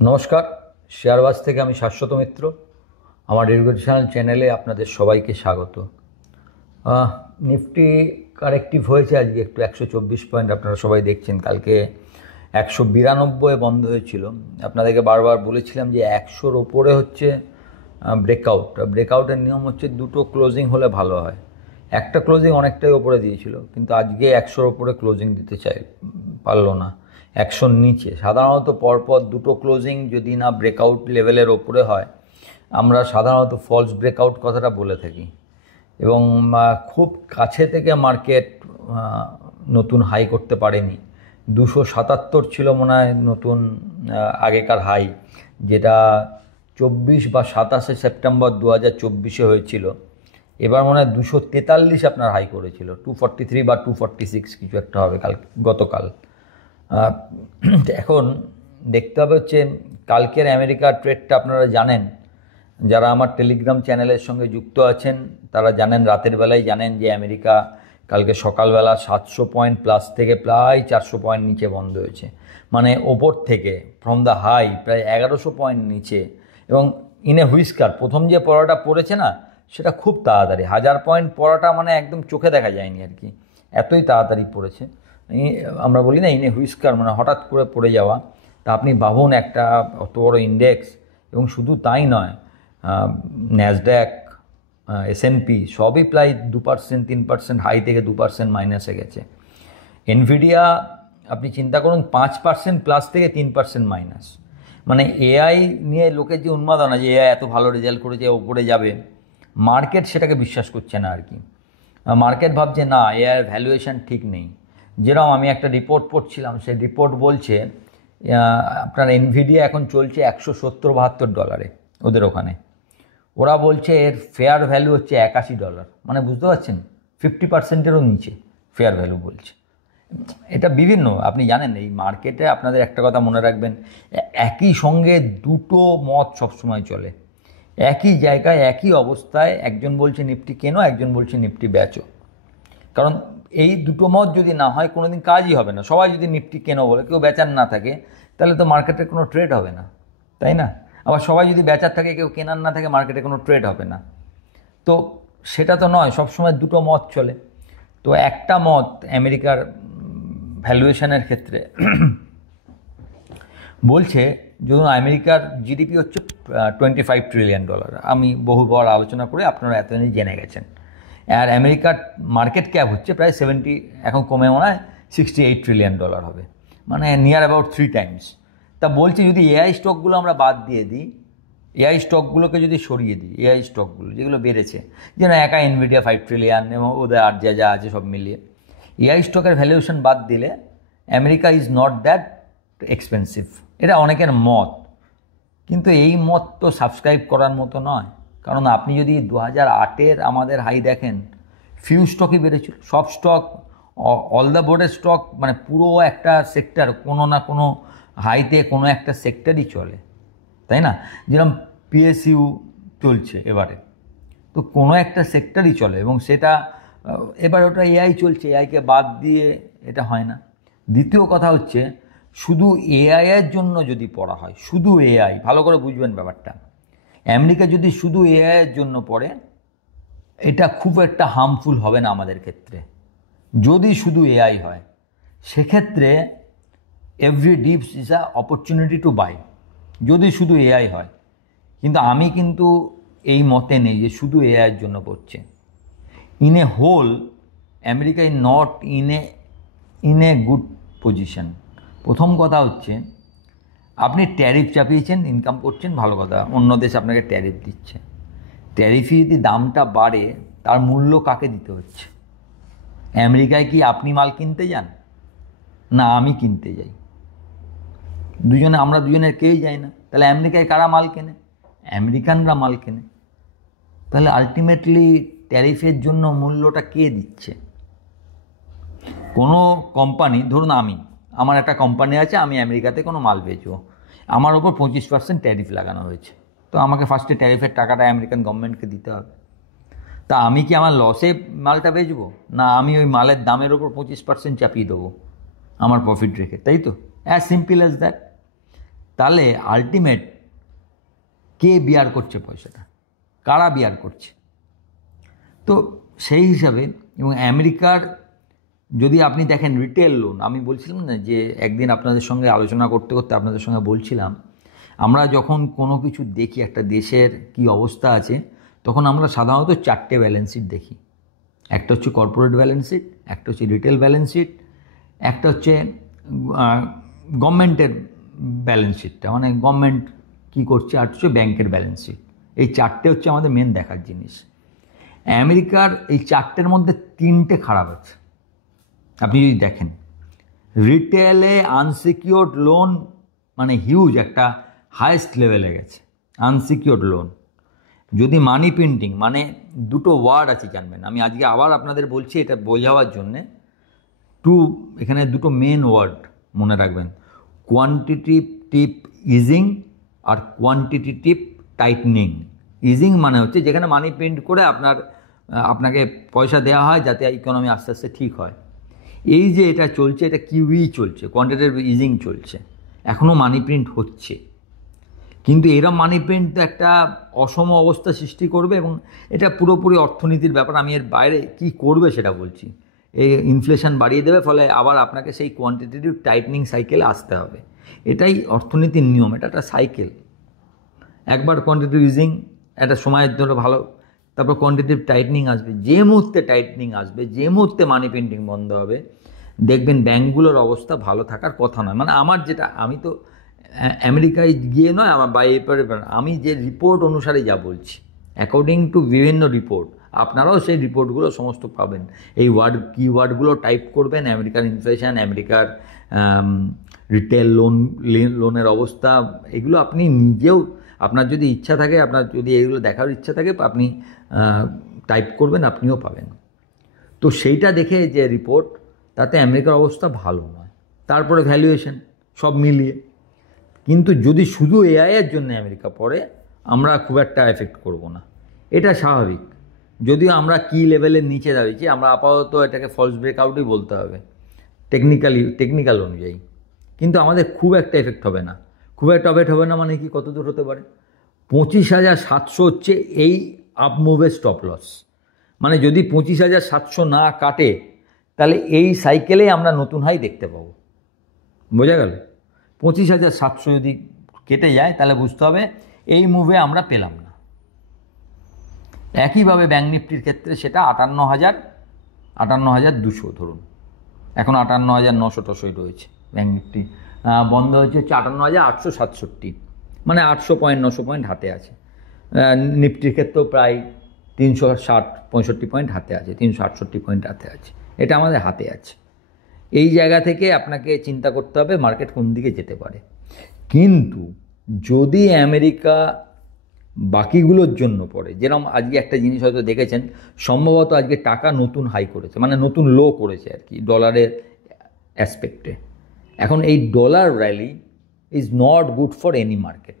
নমস্কার, শেয়ারবাজ থেকে আমি শাশ্বত মিত্র। আমার এডুকেশনাল চ্যানেলে আপনাদের সবাইকে স্বাগত। নিফটি কারেক্টিভ হয়েছে আজকে একটু 124 পয়েন্ট, আপনারা সবাই দেখছেন। কালকে 192 বন্ধ হয়েছিল। আপনাদেরকে বারবার বলেছিলাম যে 100-র ওপরে হচ্ছে ব্রেকআউটের নিয়ম হচ্ছে দুটো ক্লোজিং হলে ভালো হয়। একটা ক্লোজিং অনেকটাই ওপরে দিয়েছিল, কিন্তু আজকে 100-র ওপরে ক্লোজিং দিতে পারলো না। 100-র নিচে সাধারণত পরপর দুটো ক্লোজিং যদি না ব্রেকআউট লেভেলের ওপরে হয়, আমরা সাধারণত ফলস ব্রেকআউট কথাটা বলে থাকি। এবং খুব কাছে থেকে মার্কেট নতুন হাই করতে পারেনি। 277 ছিল মনে হয় নতুন আগেকার হাই, যেটা 24 বা 27 সেপ্টেম্বর 2024 হয়েছিল। এবার মনে হয় 243 আপনার হাই করেছিল, 243 বা 246 কিছু একটা হবে গতকাল। এখন দেখতে হবে হচ্ছে কালকের আমেরিকার ট্রেডটা। আপনারা জানেন, যারা আমার টেলিগ্রাম চ্যানেলের সঙ্গে যুক্ত আছেন তারা জানেন, রাতের বেলায় জানেন যে আমেরিকা কালকে সকালবেলা 700 পয়েন্ট প্লাস থেকে প্রায় 400 পয়েন্ট নিচে বন্ধ হয়েছে। মানে ওপর থেকে ফ্রম দ্য হাই প্রায় 1100 পয়েন্ট নিচে। এবং ইনে হুইস্কার প্রথম যে পড়াটা পড়েছে না, সেটা খুব তাড়াতাড়ি 1000 পয়েন্ট পড়াটা মানে একদম চোখে দেখা যায়নি আর কি, এতই তাড়াতাড়ি পড়েছে। আমরা বলি না ইনে হুইস্কার, মানে হঠাৎ করে পড়ে যাওয়া। তা আপনি ভাবুন একটা অত বড় ইন্ডেক্স, এবং শুধু তাই নয়, ন্যাসড্যাক, S&P সবই প্রায় 2%, 3% হাই থেকে 2% মাইনাসে গেছে। এনভিডিয়া আপনি চিন্তা করুন 5% প্লাস থেকে 3% মাইনাস। মানে এআই নিয়ে লোকের যে উন্মাদনা, যে এআই এত ভালো রেজাল্ট করেছে ওপরে যাবে, মার্কেট সেটাকে বিশ্বাস করছে না আর কি। মার্কেট ভাবছে না, এআইয়ের ভ্যালুয়েশন ঠিক নেই। যেরকম আমি একটা রিপোর্ট পড়ছিলাম, সেই রিপোর্ট বলছে আপনার এনভিডিয়া এখন চলছে $170-72 ওদের ওখানে। ওরা বলছে এর ফেয়ার ভ্যালু হচ্ছে $81। মানে বুঝতে পারছেন, 50%-এরও নিচে ফেয়ার ভ্যালু বলছে। এটা বিভিন্ন, আপনি জানেন এই মার্কেটে আপনাদের একটা কথা মনে রাখবেন, একই সঙ্গে দুটো মত সবসময় চলে। একই জায়গায় একই অবস্থায় একজন বলছে নিফটি কেনো, একজন বলছে নিফটি বেচো। কারণ এই দুটো মত যদি না হয় কোনোদিন কাজই হবে না। সবাই যদি নিফটি কেনো বলে, কেউ বেচার না থাকে, তাহলে তো মার্কেটের কোনো ট্রেড হবে না, তাই না? আবার সবাই যদি বেচার থাকে, কেউ কেনার না থাকে, মার্কেটে কোনো ট্রেড হবে না। তো সেটা তো নয়, সবসময় দুটো মত চলে। তো একটা মত আমেরিকার ভ্যালুয়েশনের ক্ষেত্রে বলছে, ধরুন আমেরিকার জিডিপি হচ্ছে $25 ট্রিলিয়ন। আমি বহুবার আলোচনা করে আপনারা এতদিনই জেনে গেছেন। আর আমেরিকার মার্কেট ক্যাপ হচ্ছে প্রায় 70, এখন কমে মনে হয় $68 ট্রিলিয়ন হবে, মানে নিয়ার অ্যাবাউট 3 টাইমস। তা বলছি যদি এআই স্টকগুলো আমরা বাদ দিয়ে দিই, এআই স্টকগুলোকে যদি সরিয়ে দিই, এআই স্টকগুলো যেগুলো বেড়েছে, যেন একা এনভিডিয়া 5 ট্রিলিয়ন এবং ওদের আর যা যা আছে সব মিলিয়ে, এআই স্টকের ভ্যালুয়েশন বাদ দিলে America is not that expensive. এটা অনেকের মত, কিন্তু এই মত তো সাবস্ক্রাইব করার মতো নয়। কারণ আপনি যদি 2008-এর আমাদের হাই দেখেন, ফিউ স্টকই বেড়েছিল। সব স্টক, অল দ্য বোর্ডের স্টক, মানে পুরো একটা সেক্টর কোনো না কোনো হাইতে কোনো একটা সেক্টরই চলে, তাই না? যেরকম পিএসইউ চলছে এবারে, তো কোনো একটা সেক্টরই চলে, এবং সেটা এবার ওটা এআই চলছে, এআইকে বাদ দিয়ে এটা হয় না। দ্বিতীয় কথা হচ্ছে, শুধু এআইয়ের জন্য যদি পড়া হয়, শুধু এআই, ভালো করে বুঝবেন ব্যাপারটা, আমেরিকা যদি শুধু এআইয়ের জন্য পড়ে, এটা খুব একটা হার্মফুল হবে না আমাদের ক্ষেত্রে। যদি শুধু এআই হয়, সেক্ষেত্রে every dips is a opportunity to buy, যদি শুধু এআই হয়। কিন্তু আমি কিন্তু এই মতে নেই যে শুধু এআইয়ের জন্য পড়ছে। In a whole America is not in a good position. প্রথম কথা হচ্ছে, আপনি ট্যারিফ চাপিয়েছেন, ইনকাম করছেন, ভালো কথা, অন্য দেশ আপনাকে ট্যারিফ দিচ্ছে। ট্যারিফে যদি দামটা বাড়ে, তার মূল্য কাকে দিতে হচ্ছে? আমেরিকায় কি আপনি মাল কিনতে যান, না আমি কিনতে যাই? আমরা দুজনের কেউই যাই না। তাহলে আমেরিকায় কারা মাল কেনে? আমেরিকানরা মাল কেনে। তাহলে আলটিমেটলি ট্যারিফের জন্য মূল্যটা কে দিচ্ছে? কোনো কোম্পানি, ধরুন আমার একটা কোম্পানি আছে, আমি আমেরিকাতে কোনো মাল বেচবো, আমার ওপর 25% ট্যারিফ লাগানো হয়েছে। তো আমাকে ফার্স্টে ট্যারিফের টাকাটা আমেরিকান গভর্নমেন্টকে দিতে হবে। তা আমি কি আমার লসে মালটা বেচবো, না আমি ওই মালের দামের ওপর 25% চাপিয়ে দেবো আমার প্রফিট রেখে, তাই তো? As simple as that. তাহলে আলটিমেট কে বিয়ার করছে পয়সাটা, কারা বিয়ার করছে? তো সেই হিসাবে এবং আমেরিকার যদি আপনি দেখেন রিটেল লোন, আমি বলছিলাম না যে একদিন আপনাদের সঙ্গে আলোচনা করতে করতে আপনাদের সঙ্গে বলছিলাম, আমরা যখন কোনো কিছু দেখি একটা দেশের কি অবস্থা আছে, তখন আমরা সাধারণত 4টে ব্যালেন্স শিট দেখি। একটা হচ্ছে কর্পোরেট ব্যালেন্স শিট, একটা হচ্ছে রিটেল ব্যালেন্স শিট, একটা হচ্ছে গভর্নমেন্টের ব্যালেন্স শিটটা, মানে গভর্নমেন্ট কী করছে, আর হচ্ছে ব্যাংকের ব্যালেন্স শিট। এই 4টে হচ্ছে আমাদের মেন দেখার জিনিস। আমেরিকার এই 4টের মধ্যে 3টে খারাপ আছে। আপনি যদি দেখেন রিটেলে আনসিকিউরড লোন মানে হিউজ একটা হাইয়েস্ট লেভেলে গেছে আনসিকিউরড লোন। যদি মানি প্রিন্টিং মানে দুটো ওয়ার্ড আছে জানবেন, আমি আজকে আবার আপনাদের বলছি এটা বোঝাবার জন্যে, এখানে দুটো মেন ওয়ার্ড মনে রাখবেন, কোয়ান্টিটেটিভ ইজিং আর কোয়ান্টিটেটিভ টাইটনিং। ইজিং মানে হচ্ছে যেখানে মানি প্রিন্ট করে আপনাকে পয়সা দেওয়া হয় যাতে ইকোনমি আস্তে আস্তে ঠিক হয়। এই যে এটা চলছে, এটা কিউই চলছে, কোয়ান্টিটেটিভ ইজিং চলছে, এখনও মানি প্রিন্ট হচ্ছে। কিন্তু এরা মানি প্রিন্ট তো একটা অসম অবস্থা সৃষ্টি করবে এবং এটা পুরোপুরি অর্থনীতির ব্যাপার। আমি এর বাইরে কি করবে সেটা বলছি। এই ইনফ্লেশন বাড়িয়ে দেবে, ফলে আবার আপনাকে সেই কোয়ান্টিটেটিভ টাইটনিং সাইকেলে আসতে হবে। এটাই অর্থনীতির নিয়ম, এটা একটা সাইকেল। একবার কোয়ান্টিটেটিভ ইজিং একটা সময়ের জন্য ভালো, তারপর কোয়ান্টিটেটিভ টাইটনিং আসবে। যে মুহূর্তে টাইটনিং আসবে, যে মুহূর্তে মানি প্রিন্টিং বন্ধ হবে, দেখবেন ব্যাঙ্কগুলোর অবস্থা ভালো থাকার কথা নয়। মানে আমি তো আমেরিকায় গিয়ে নয়, আমার আমি যে রিপোর্ট অনুসারে যা বলছি, অ্যাকর্ডিং টু বিভিন্ন রিপোর্ট, আপনারাও সেই রিপোর্টগুলো সমস্ত পাবেন। এই কিওয়ার্ডগুলো টাইপ করবেন, আমেরিকার ইনফ্লেশন, আমেরিকার রিটেল লোনের অবস্থা, এগুলো আপনি নিজেও, আপনার যদি ইচ্ছা থাকে, আপনার যদি এগুলো দেখার ইচ্ছা থাকে, আপনি টাইপ করবেন, আপনিও পাবেন। তো সেইটা দেখে যে রিপোর্ট, তাতে আমেরিকার অবস্থা ভালো নয়। তারপরে ভ্যালুয়েশন সব মিলিয়ে। কিন্তু যদি শুধু এআইয়ের জন্য আমেরিকা পড়ে, আমরা খুব একটা এফেক্ট করব না, এটা স্বাভাবিক। যদিও আমরা কি লেভেলের নিচে দাঁড়িয়েছি, আমরা আপাতত এটাকে ফলস ব্রেকআউটই বলতে হবে টেকনিক্যাল অনুযায়ী। কিন্তু আমাদের খুব একটা এফেক্ট হবে না। খুব একটা এফেক্ট হবে না মানে কি, কত দূর হতে পারে? 25,700 হচ্ছে এই আপ মুভের স্টপ লস। মানে যদি 25,700 না কাটে, তাহলে এই সাইকেলেই আমরা নতুন হাই দেখতে পাবো। বোঝা গেল? 25,700 যদি কেটে যায়, তাহলে বুঝতে হবে এই মুভে আমরা পেলাম না। একইভাবে ব্যাঙ্ক নিফটির ক্ষেত্রে সেটা 58,200 ধরুন, এখন 58,900 রয়েছে ব্যাঙ্ক নিফটি। বন্ধ হচ্ছে 58,867, মানে 800 পয়েন্ট 900 পয়েন্ট হাতে আছে। নিফটির ক্ষেত্রেও প্রায় 365 পয়েন্ট হাতে আছে, 368 পয়েন্ট হাতে আছে। এটা আমাদের হাতে আছে। এই জায়গা থেকে আপনাকে চিন্তা করতে হবে মার্কেট কোন দিকে যেতে পারে। কিন্তু যদি আমেরিকা বাকিগুলোর জন্য পড়ে, যেরকম আজকে একটা জিনিস হয়তো দেখেছেন, সম্ভবত আজকে টাকা নতুন হাই করেছে, মানে নতুন লো করেছে আর কি, ডলারের অ্যাসপেক্টে। এখন এই dollar rally is not good for any market.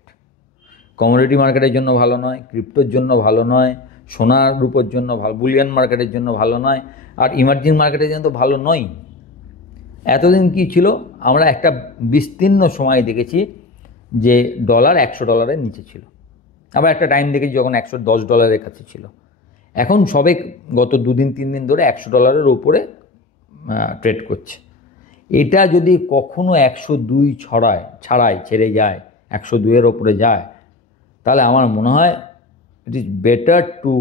Commodity মার্কেটের জন্য ভালো নয়, ক্রিপ্টোর জন্য ভালো নয়, সোনার রূপের জন্য ভালো, বুলিয়ান মার্কেটের জন্য ভালো নয়, আর ইমার্জিং মার্কেটের জন্য তো ভালো নয়। এতদিন কি ছিল, আমরা একটা বিস্তীর্ণ সময় দেখেছি যে ডলার $100 নিচে ছিল। আবার একটা টাইম দেখেছি যখন $110 কাছে ছিল। এখন সবে গত 2-3 দিন ধরে $100 উপরে ট্রেড করছে। এটা যদি কখনো 102 ছেড়ে যায়, 102-এর ওপরে যায়, তাহলে আমার মনে হয় ইট ইজ বেটার টু,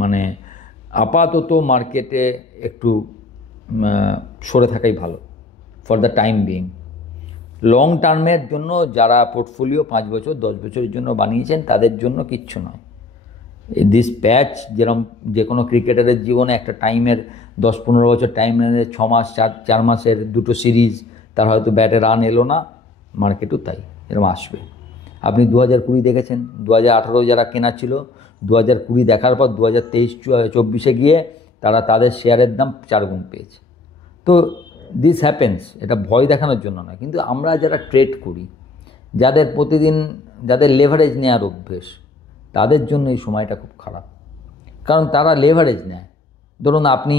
মানে আপাতত মার্কেটে একটু সরে থাকাই ভালো for the time being. Long টার্মের জন্য যারা পোর্টফোলিও 5 বছর 10 বছরের জন্য বানিয়েছেন, তাদের জন্য কিচ্ছু নয়। দিস প্যাচ যেরকম যে কোনো ক্রিকেটারের জীবনে একটা টাইমের 10-15 বছর টাইম নেয়, 6 মাস 4 মাসের 2টো সিরিজ, তার হয়তো ব্যাটে রান এলো না, মার্কেটও তাই এরকম আসবে। আপনি 2020 দেখেছেন, 2018 যারা কেনা ছিল, 2020 দেখার পর 2023-24 গিয়ে তারা তাদের শেয়ারের দাম 4 গুণ পেয়েছে। তো দিস হ্যাপেন্স, এটা ভয় দেখানোর জন্য নয়। কিন্তু আমরা যারা ট্রেড করি, যাদের প্রতিদিন লেভারেজ নেওয়ার অভ্যেস, তাদের জন্য এই সময়টা খুব খারাপ। কারণ তারা লেভারেজ নেয়। ধরুন আপনি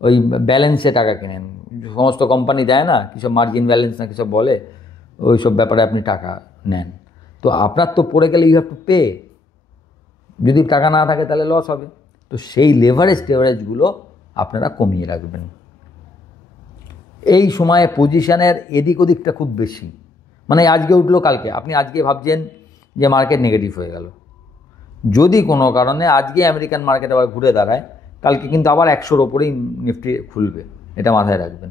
ওই ব্যালেন্সে টাকা কেনেন, সমস্ত কোম্পানি দেয় না, কিসব মার্জিন ব্যালেন্স না কিসব বলে, ওই সব ব্যাপারে আপনি টাকা নেন, তো আপনার তো পড়ে গেলে ইউ হ্যাভ টু পে। যদি টাকা না থাকে তাহলে লস হবে। তো সেই লেভারেজগুলো আপনারা কমিয়ে রাখবেন। এই সময়ে পজিশনের এদিক ওদিকটা খুব বেশি, মানে আজকে উঠলো কালকে, আপনি আজকে ভাবছেন যে মার্কেট নেগেটিভ হয়ে গেল, যদি কোনো কারণে আজকে আমেরিকান মার্কেট আবার ঘুরে দাঁড়ায়, কালকে কিন্তু আবার 100-র ওপরেই নিফটি খুলবে, এটা মাথায় রাখবেন।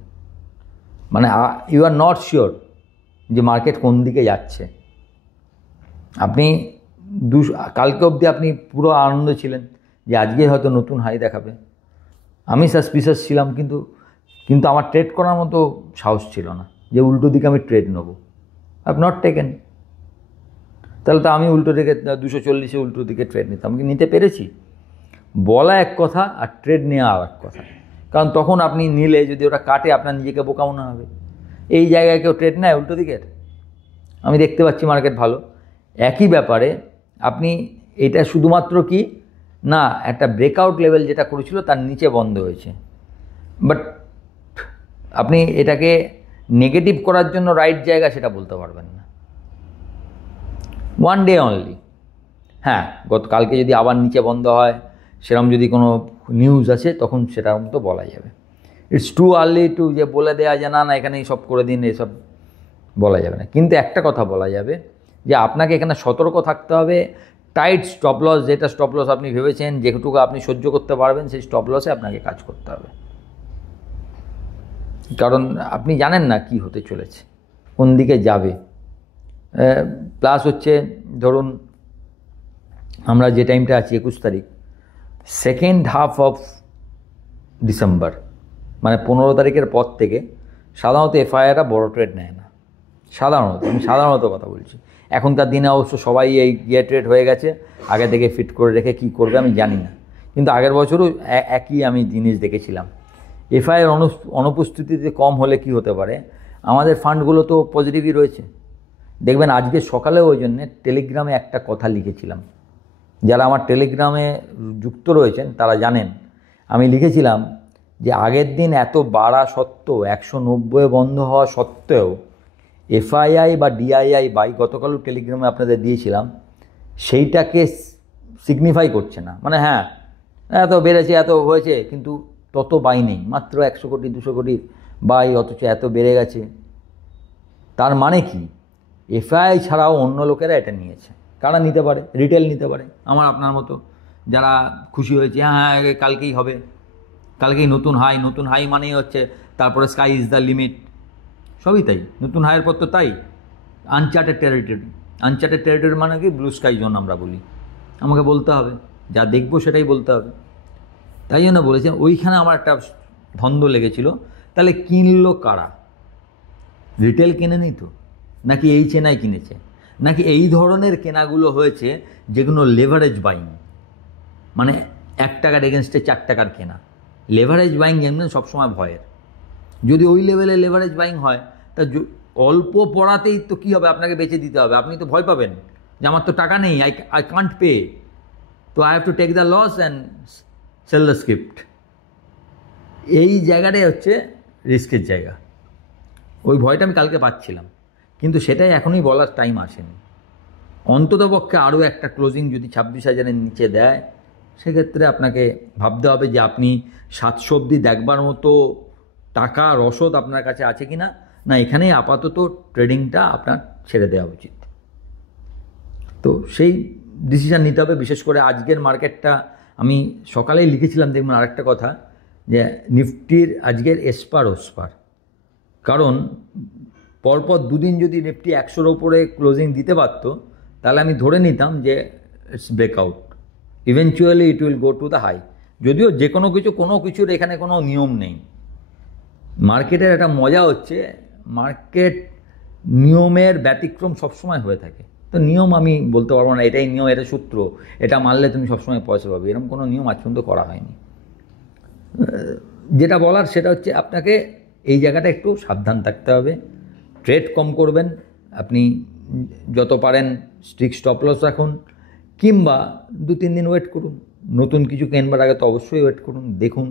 মানে ইউ আর নট শিওর যে মার্কেট কোন দিকে যাচ্ছে। আপনি কালকে অবধি আপনি পুরো আনন্দ ছিলেন যে আজকে হয়তো নতুন হাই দেখাবে, আমি সাসপিশাস ছিলাম, কিন্তু আমার ট্রেড করার মতো সাহস ছিল না যে উল্টো দিকে আমি ট্রেড নেব। I have not taken. তাহলে তো আমি উল্টো দিকে 240-এ উল্টো দিকে ট্রেড নিতাম, আমি নিতে পেরেছি। বলা এক কথা আর ট্রেড নেওয়া আর এক কথা, কারণ তখন আপনি নিলে যদি ওটা কাটে আপনার নিজেকে বোকা মনে হবে। এই জায়গায় কেউ ট্রেড নেয় উল্টো দিকের? আমি দেখতে পাচ্ছি মার্কেট ভালো। একই ব্যাপারে আপনি এটা শুধুমাত্র কি না, একটা ব্রেকআউট লেভেল যেটা করেছিল তার নিচে বন্ধ হয়েছে, বাট আপনি এটাকে নেগেটিভ করার জন্য রাইট জায়গা সেটা বলতে পারবেন না। One day only. হ্যাঁ, গতকালকে যদি আবার নিচে বন্ধ হয়, সেরকম যদি কোনো নিউজ আছে তখন সেটার মতো বলা যাবে। ইটস টু আর্লি টু যে বলে দেওয়া যে না এখানেই সব করে দিন, এসব বলা যাবে না। কিন্তু একটা কথা বলা যাবে যে আপনাকে এখানে সতর্ক থাকতে হবে। টাইট স্টপ লস, যেটা স্টপ লস আপনি ভেবেছেন যেটুকু আপনি সহ্য করতে পারবেন, সেই স্টপ লসে আপনাকে কাজ করতে হবে, কারণ আপনি জানেন না কি হতে চলেছে, কোন দিকে যাবে। প্লাস হচ্ছে ধরুন আমরা যে টাইমটা আছি 21 তারিখ, সেকেন্ড হাফ অফ ডিসেম্বর, মানে 15 তারিখের পর থেকে সাধারণত এফআইআররা বড় ট্রেড নেয় না। আমি সাধারণত কথা বলছি। এখনকার দিনে অবশ্য সবাই এই ট্রেড হয়ে গেছে, আগে থেকে ফিট করে রেখে কী করবে আমি জানি না, কিন্তু আগের বছরও একই আমি জিনিস দেখেছিলাম। এফআইআর অনুপস্থিতিতে কম হলে কি হতে পারে, আমাদের ফান্ডগুলো তো পজিটিভই রয়েছে। দেখবেন আজকে সকালেও ওই জন্যে টেলিগ্রামে একটা কথা লিখেছিলাম, যারা আমার টেলিগ্রামে যুক্ত রয়েছেন তারা জানেন। আমি লিখেছিলাম যে আগের দিন এত বাড়া সত্ত্বেও, 190 বন্ধ হওয়া সত্ত্বেও এফআইআই বা ডিআইআই বাই, গতকালও টেলিগ্রামে আপনাদের দিয়েছিলাম, সেইটাকে সিগনিফাই করছে না। মানে হ্যাঁ এত বেড়েছে, এত হয়েছে, কিন্তু তত বাই নেই, মাত্র 100 কোটি 200 কোটি বাই, অথচ এত বেড়ে গেছে। তার মানে কি, এফআইআই ছাড়াও অন্য লোকেরা এটা নিয়েছে। কারা নিতে পারে? রিটেল নিতে পারে, আমার আপনার মতো, যারা খুশি হয়েছে হ্যাঁ কালকেই হবে, কালকেই নতুন হাই মানেই হচ্ছে তারপরে স্কাই ইজ দ্য লিমিট, সবই তাই। নতুন হাইয়ের পর তো তাই, আনচার্টেড টেরিটরি মানে কি, ব্লু স্কাই জোন আমরা বলি। আমাকে বলতে হবে, যা দেখবো সেটাই বলতে হবে। তাই জন্য বলেছেন, ওইখানে আমার একটা ধন্দ লেগেছিল, তাহলে কিনলো কারা? রিটেল কেনেনি তো, নাকি এই চেনাই কিনেছে, নাকি এই ধরনের কেনাগুলো হয়েছে যেগুলো লেভারেজ বাইং, মানে 1 টাকার এগেনস্টে 4 টাকার কেনা। লেভারেজ বাইং যেমন সবসময় ভয়ের, যদি ওই লেভেলে লেভারেজ বাইং হয় তা অল্প পড়াতেই তো কী হবে, আপনাকে বেচে দিতে হবে, আপনি তো ভয় পাবেন যে আমার তো টাকা নেই, আই কান্ট পে, তো I have to take the loss and sell the script. এই জায়গাটাই হচ্ছে রিস্কের জায়গা। ওই ভয়টা আমি কালকে পাচ্ছিলাম, কিন্তু সেটাই এখনই বলার টাইম আসেনি। অন্ততপক্ষে আরও একটা ক্লোজিং যদি 26,000-এর নিচে দেয়, সেক্ষেত্রে আপনাকে ভাবতে হবে যে আপনি 700 অবধি দেখবার মতো টাকা রসদ আপনার কাছে আছে কি না, না এখানেই আপাতত ট্রেডিংটা আপনার ছেড়ে দেওয়া উচিত। তো সেই ডিসিশান নিতে হবে। বিশেষ করে আজকের মার্কেটটা আমি সকালেই লিখেছিলাম, দেখবেন আরেকটা কথা, যে নিফটির আজকের এসপার ওসপার, কারণ পরপর দুদিন যদি নিফটি 100-র ওপরে ক্লোজিং দিতে পারতো, তাহলে আমি ধরে নিতাম যে it's breakout, eventually it will go to the high. যদিও যে কোনো কিছুর এখানে কোনো নিয়ম নেই। মার্কেটের একটা মজা হচ্ছে, মার্কেট নিয়মের ব্যতিক্রম সবসময় হয়ে থাকে। তো নিয়ম আমি বলতে পারবো না এটাই নিয়ম, এটা সূত্র, এটা মানলে তুমি সবসময় পয়সা পাবে, এরকম কোনো নিয়ম আজ পর্যন্ত করা হয়নি। যেটা বলার সেটা হচ্ছে আপনাকে এই জায়গাটা একটু সাবধান থাকতে হবে। ট্রেড কম করবেন, আপনি যত পারেন স্ট্রিক্ট স্টপ লস রাখুন, কিংবা 2-3 দিন ওয়েট করুন। নতুন কিছু কেনবার আগে তো অবশ্যই ওয়েট করুন, দেখুন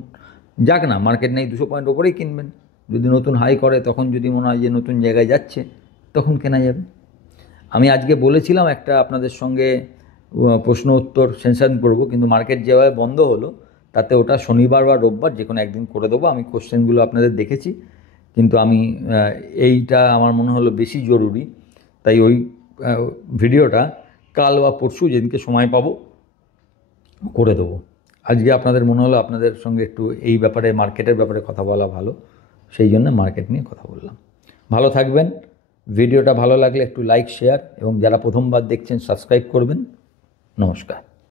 যাক না, মার্কেট নেই 200 পয়েন্ট ওপরেই কিনবেন। যদি নতুন হাই করে, তখন যদি মনে হয় যে নতুন জায়গায় যাচ্ছে, তখন কেনা যাবে। আমি আজকে বলেছিলাম একটা আপনাদের সঙ্গে প্রশ্ন উত্তর সেশন করব, কিন্তু মার্কেট যেভাবে বন্ধ হলো তাতে ওটা শনিবার বা রোববার যে কোনো একদিন করে দেবো। আমি কোশ্চেনগুলো আপনাদের দেখেছি, কিন্তু আমি এইটা আমার মনে হলো বেশি জরুরি, তাই ওই ভিডিওটা কাল বা পরশু যেদিনকে সময় পাবো করে দেবো। আজকে আপনাদের মনে হলো আপনাদের সঙ্গে একটু এই ব্যাপারে, মার্কেটের ব্যাপারে কথা বলা ভালো, সেই জন্য মার্কেট নিয়ে কথা বললাম। ভালো থাকবেন। ভিডিওটা ভালো লাগলে একটু লাইক, শেয়ার এবং যারা প্রথমবার দেখছেন সাবস্ক্রাইব করবেন। নমস্কার।